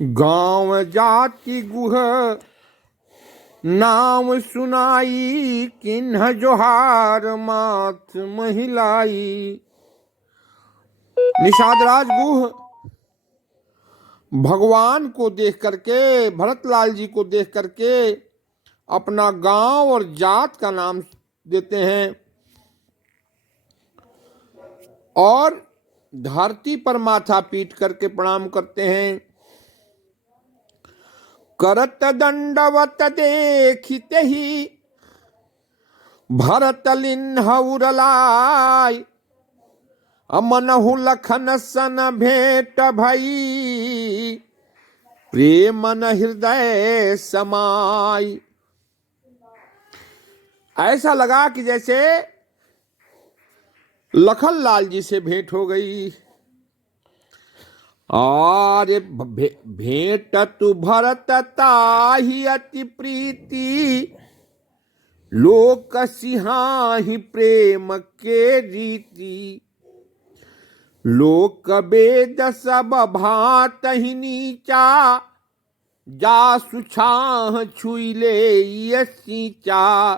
गांव जाति गुह नाम सुनाई, किन्ह जोहार माथ महिलाई। निषाद राज गुह भगवान को देख करके, भरतलाल जी को देख करके अपना गांव और जात का नाम देते हैं और धरती पर माथा पीट करके प्रणाम करते हैं। करत दंडवत देखिते ही भरत लिन्ह उरलाय, अमनहु लखन सन भेंट भई, प्रेमन हृदय समाई। ऐसा लगा कि जैसे लखन लाल जी से भेंट हो गई। और भेंट तु भरत ताहि अति प्रीति, लोक सिहाहि प्रेम के रीति। लोक वेद सब भात ही नीचा, जासु छाह छुई ले ये सींचा।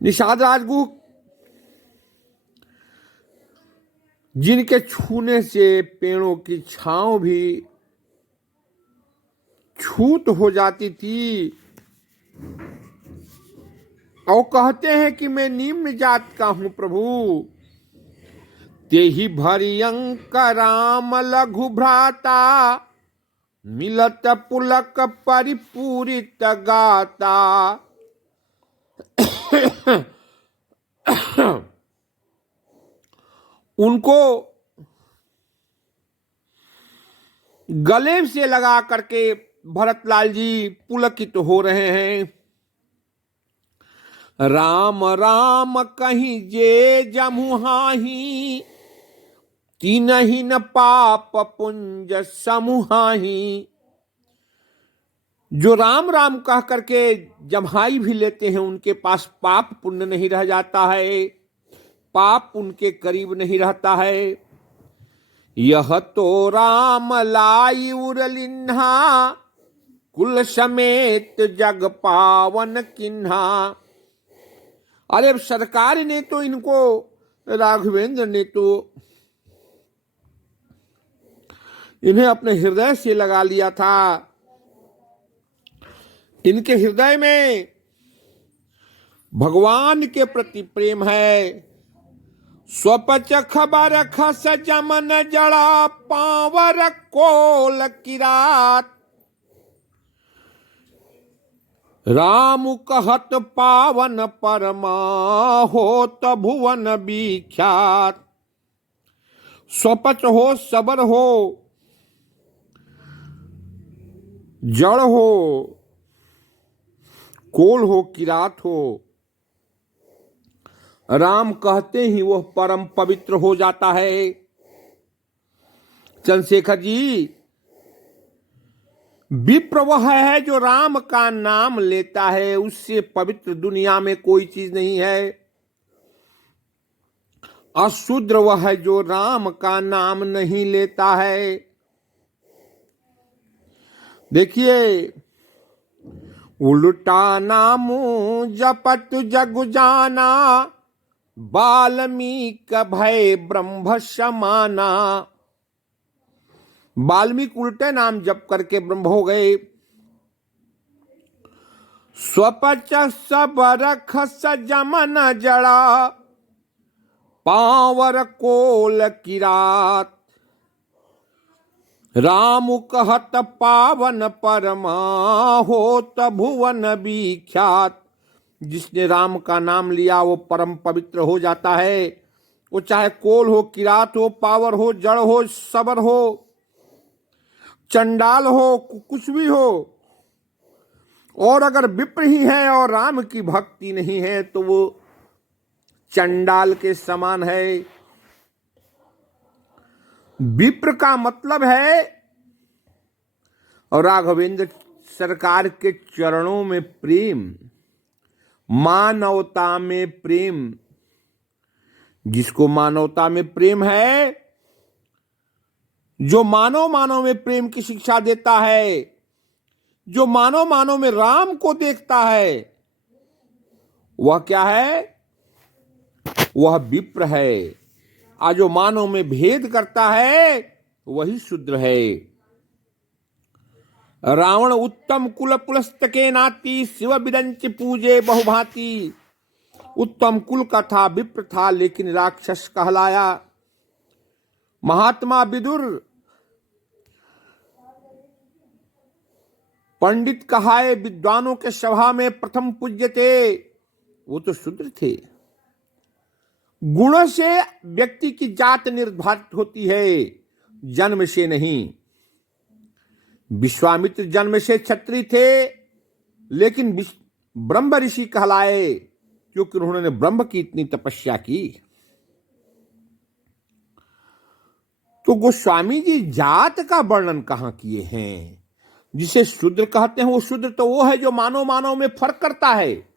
निषाद राजगुह जिनके छूने से पेड़ों की छांव भी छूत हो जाती थी, और कहते हैं कि मैं निम्न जात का हूं प्रभु। तेहि भरियंक राम लघु भ्राता, मिलत पुलक परिपूरित गाता। उनको गले से लगा करके भरतलाल जी पुलकित हो रहे हैं। राम राम कहीं जे जमुहाही, तीनहि न पाप पुंज समूहाही। जो राम राम कह करके जम्हाई भी लेते हैं, उनके पास पाप पुण्य नहीं रह जाता है, पाप उनके करीब नहीं रहता है। यह तो राम लाई उरलिन्हा, कुल समेत जग पावन किन्हा। अरे सरकार ने तो इनको, राघवेंद्र ने तो इन्हें अपने हृदय से लगा लिया था। इनके हृदय में भगवान के प्रति प्रेम है। स्वपच खबर खस जमन जड़ा, पावर कोल किरात। राम कहत पावन परमा, होत भुवन विख्यात। स्वपच हो, सबर हो, जड़ हो, कोल हो, किरात हो, राम कहते ही वह परम पवित्र हो जाता है। चंद्रशेखर जी, विप्र वह है जो राम का नाम लेता है, उससे पवित्र दुनिया में कोई चीज नहीं है। अशूद्र वह है जो राम का नाम नहीं लेता है। देखिए, उल्टा नाम जपत जग जाना, वाल्मीक भय ब्रह्म समाना। वाल्मीकि उल्टे नाम जप करके ब्रह्म हो गए। स्वपच सबर खस जमन जड़ा, पावर कोल किरात। राम कहत पावन परमा, होत भुवन विख्यात। जिसने राम का नाम लिया वो परम पवित्र हो जाता है। वो चाहे कोल हो, किरात हो, पावर हो, जड़ हो, सबर हो, चंडाल हो, कुछ भी हो। और अगर विप्र ही है और राम की भक्ति नहीं है तो वो चंडाल के समान है। विप्र का मतलब है, और राघवेंद्र सरकार के चरणों में प्रेम, मानवता में प्रेम। जिसको मानवता में प्रेम है जो मानव मानव में प्रेम की शिक्षा देता है, जो मानव मानव में राम को देखता है, वह क्या है? वह विप्र है। और जो मानव में भेद करता है वही शूद्र है। रावण उत्तम कुल पुलस्तके नाती, शिव विदंच पूजे बहुभांति। उत्तम कुल का था, विप्र था, लेकिन राक्षस कहलाया। महात्मा विदुर पंडित कहाए विद्वानों के सभा में प्रथम पूज्य थे, वो तो शूद्र थे। गुणों से व्यक्ति की जात निर्धारित होती है, जन्म से नहीं। विश्वामित्र जन्म से क्षत्रिय थे, लेकिन ब्रह्म ऋषि कहलाए क्योंकि उन्होंने ब्रह्म की इतनी तपस्या की। तो गोस्वामी जी जात का वर्णन कहां किए हैं? जिसे शूद्र कहते हैं वो शूद्र तो वो है जो मानव मानव में फर्क करता है,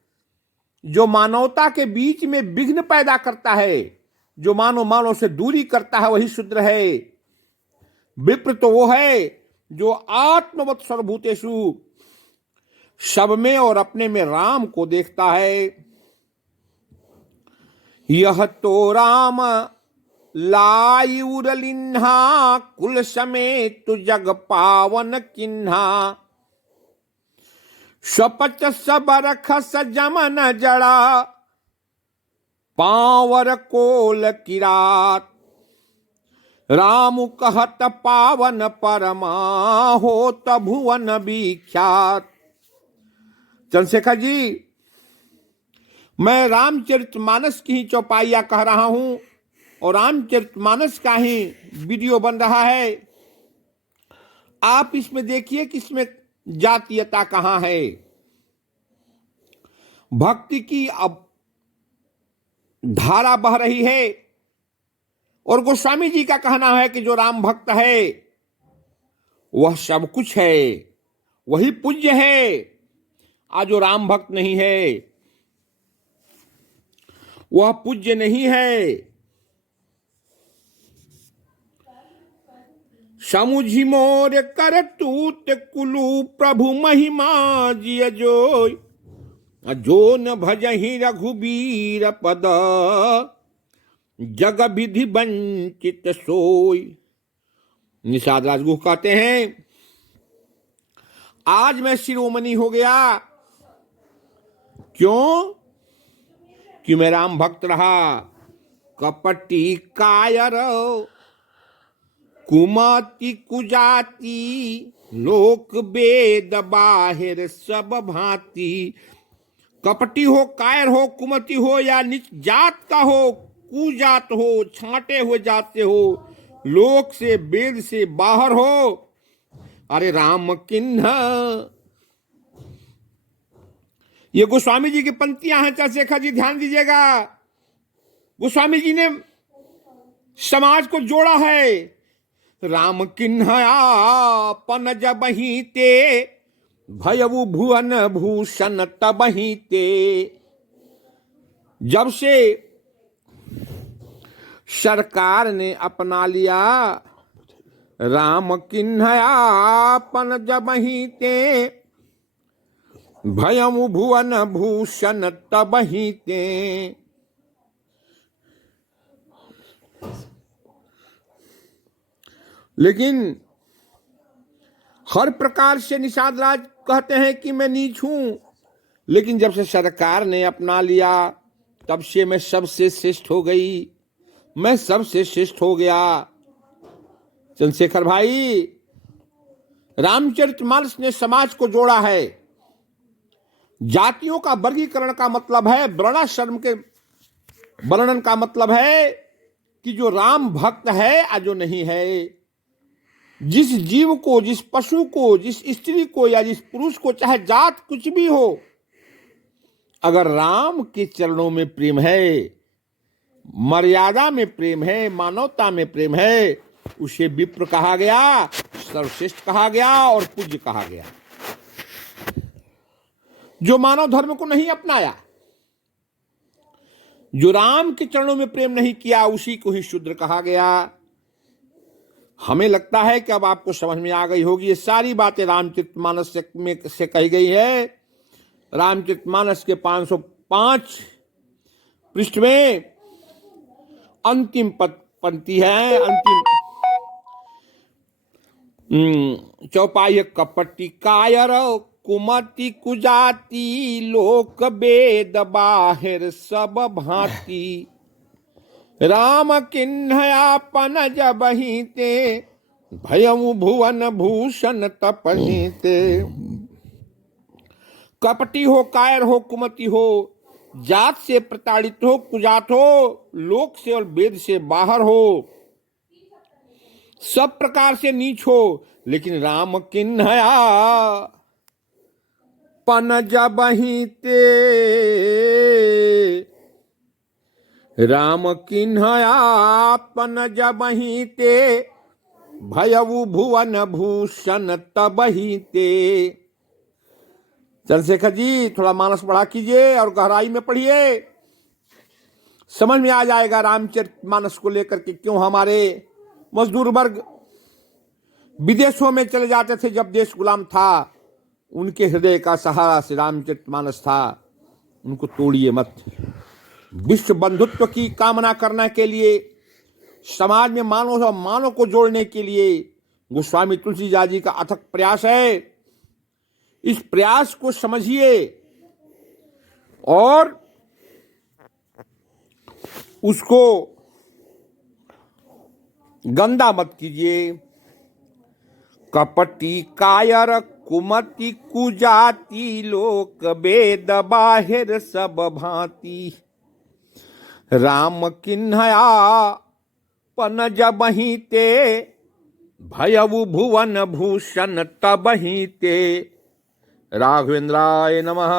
जो मानवता के बीच में विघ्न पैदा करता है, जो मानव मानव से दूरी करता है, वही शूद्र है। विप्र तो वो है जो आत्मवत् सर्वभूतेषु, सब में और अपने में राम को देखता है। यह तो राम लायुरलिन्हा, कुल समेत जग पावन किन्हा। स्वपच सबरख सजमन जड़ा, पावर कोल किरात। राम कहत पावन परमा, होत भुवन विख्यात। चंद्रशेखर जी, मैं रामचरितमानस की ही चौपाइया कह रहा हूं और रामचरितमानस का ही वीडियो बन रहा है। आप इसमें देखिए कि इसमें जातीयता कहां है। भक्ति की अब धारा बह रही है और गोस्वामी जी का कहना है कि जो राम भक्त है वह सब कुछ है, वही पूज्य है। आज जो राम भक्त नहीं है वह पूज्य नहीं है। समुझी मोर कर तूत कुलु, प्रभु महिमा जिय जोय। जो न भजहि रघुबीर पद, जग विधि वंचित सोय। निषाद राजगुह कहते हैं, आज मैं शिरोमणि हो गया। क्यों? कि मैं राम भक्त रहा। कपटी कायर कुमति कुजाति, लोक वेद बाहिर सब भांति। कपटी हो, कायर हो, कुमति हो या नीच जात का हो, कुजात हो, छांटे हुए जात से हो, लोक से वेद से बाहर हो, अरे राम किन्ह। ये गोस्वामी जी की पंक्तियां हैं। चंद्रशेखर जी ध्यान दीजिएगा, गोस्वामी जी ने समाज को जोड़ा है। राम किन्ह आपन जबहि ते, भयउ भुवन भूषण तबहि ते। जब से सरकार ने अपना लिया, राम किन्ह आपन जबहि ते, भयउ भुवन भूषण तबहि ते। लेकिन हर प्रकार से निषाद राज कहते हैं कि मैं नीच हूं, लेकिन जब से सरकार ने अपना लिया तब से मैं सबसे श्रेष्ठ हो गई, मैं सबसे श्रेष्ठ हो गया। चंद्रशेखर भाई, रामचरितमानस ने समाज को जोड़ा है। जातियों का वर्गीकरण का मतलब है, वर्णाश्रम के वर्णन का मतलब है कि जो राम भक्त है और जो नहीं है। जिस जीव को, जिस पशु को, जिस स्त्री को या जिस पुरुष को, चाहे जात कुछ भी हो, अगर राम के चरणों में प्रेम है, मर्यादा में प्रेम है, मानवता में प्रेम है, उसे विप्र कहा गया, सर्वश्रेष्ठ कहा गया और पूज्य कहा गया। जो मानव धर्म को नहीं अपनाया, जो राम के चरणों में प्रेम नहीं किया, उसी को ही शूद्र कहा गया। हमें लगता है कि अब आपको समझ में आ गई होगी। ये सारी बातें रामचरितमानस से कही गई है। रामचरितमानस के 505 पृष्ठ में अंतिम पंक्ति है। अंतिम चौपाई, कपटी कायर कुमति कुजाति लोक वेद बाहिर सब भांति, राम किन्हयापन जबहि ते भयउ भुवन भूषण तपहि ते। कपटी हो, कायर हो, कुमति हो, जात से प्रताड़ित हो, कुजात हो, लोक से और वेद से बाहर हो, सब प्रकार से नीच हो, लेकिन राम किन्हया पन जबहि ते, राम किन्हया पन जबहि ते भयउ भुवन भूषण तबहि ते। चंद्रशेखर जी थोड़ा मानस बढ़ा कीजिए और गहराई में पढ़िए, समझ में आ जाएगा रामचरितमानस को लेकर के क्यों हमारे मजदूर वर्ग विदेशों में चले जाते थे। जब देश गुलाम था, उनके हृदय का सहारा से रामचरितमानस था। उनको तोड़िए मत। विश्व बंधुत्व की कामना करने के लिए, समाज में मानव और मानव को जोड़ने के लिए गोस्वामी तुलसीदास जी का अथक प्रयास है। इस प्रयास को समझिए और उसको गंदा मत कीजिए। कपटी कायर कुमति कुजाति लोक वेद बाहिर सब भांति, राम किन्हया पन जबहि ते भयउ भुवन भूषण तबहि ते। राघवेंद्राय नमः।